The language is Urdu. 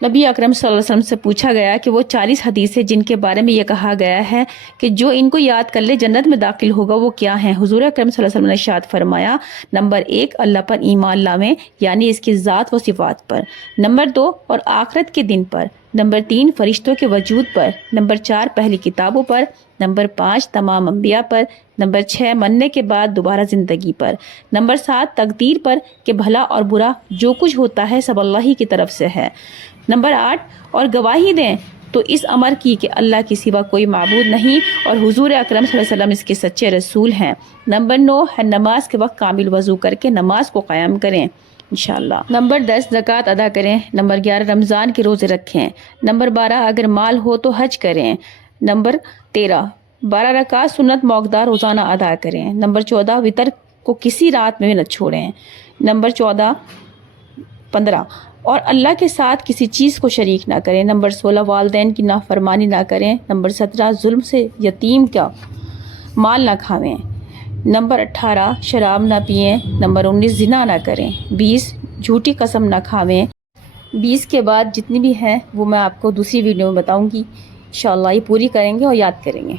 نبی اکرم صلی اللہ علیہ وسلم سے پوچھا گیا کہ وہ 40 حدیثیں جن کے بارے میں یہ کہا گیا ہے کہ جو ان کو یاد کر لے جنت میں داخل ہوگا وہ کیا ہیں؟ حضور اکرم صلی اللہ علیہ وسلم نے ارشاد فرمایا، نمبر 1 اللہ پر ایمان لاویں، یعنی اس کی ذات و صفات پر، نمبر 2 اور آخرت کے دن پر، نمبر 3 فرشتوں کے وجود پر، نمبر 4 پہلی کتابوں پر، نمبر 5 تمام انبیاء پر، نمبر 6 مرنے کے بعد دوبارہ زندگی پر، نمبر 7 تقدیر پر کہ بھلا اور برا جو کچھ ہوتا ہے سب اللہ ہی کی طرف سے ہے، نمبر 8 اور گواہی دیں تو اس امر کی کہ اللہ کے سوا کوئی معبود نہیں اور حضور اکرم صلی اللہ علیہ وسلم اس کے سچے رسول ہیں، نمبر 9 ہے نماز کے وقت کامل وضو کر کے نماز کو قائم کریں انشاءاللہ، نمبر 10 زکوٰۃ ادا کریں، نمبر 11 رمضان کے روزے رکھیں، نمبر 12 اگر مال ہو تو حج کریں، نمبر 13 12 رکعت سنت موقدہ روزانہ ادا کریں، نمبر 14 وتر کو کسی رات میں نہ چھوڑیں، نمبر 15 اور اللہ کے ساتھ کسی چیز کو شریک نہ کریں، نمبر 16 والدین کی نافرمانی نہ کریں، نمبر 17 ظلم سے یتیم کا مال نہ کھاویں، نمبر 18 شراب نہ پئیں، نمبر 19 زنا نہ کریں، 20 جھوٹی قسم نہ کھاویں، 20 کے بعد جتنی بھی ہیں وہ میں آپ کو دوسری ویڈیو میں بتاؤں گی انشاءاللہ، یہ پوری کریں گے اور یاد کریں گے۔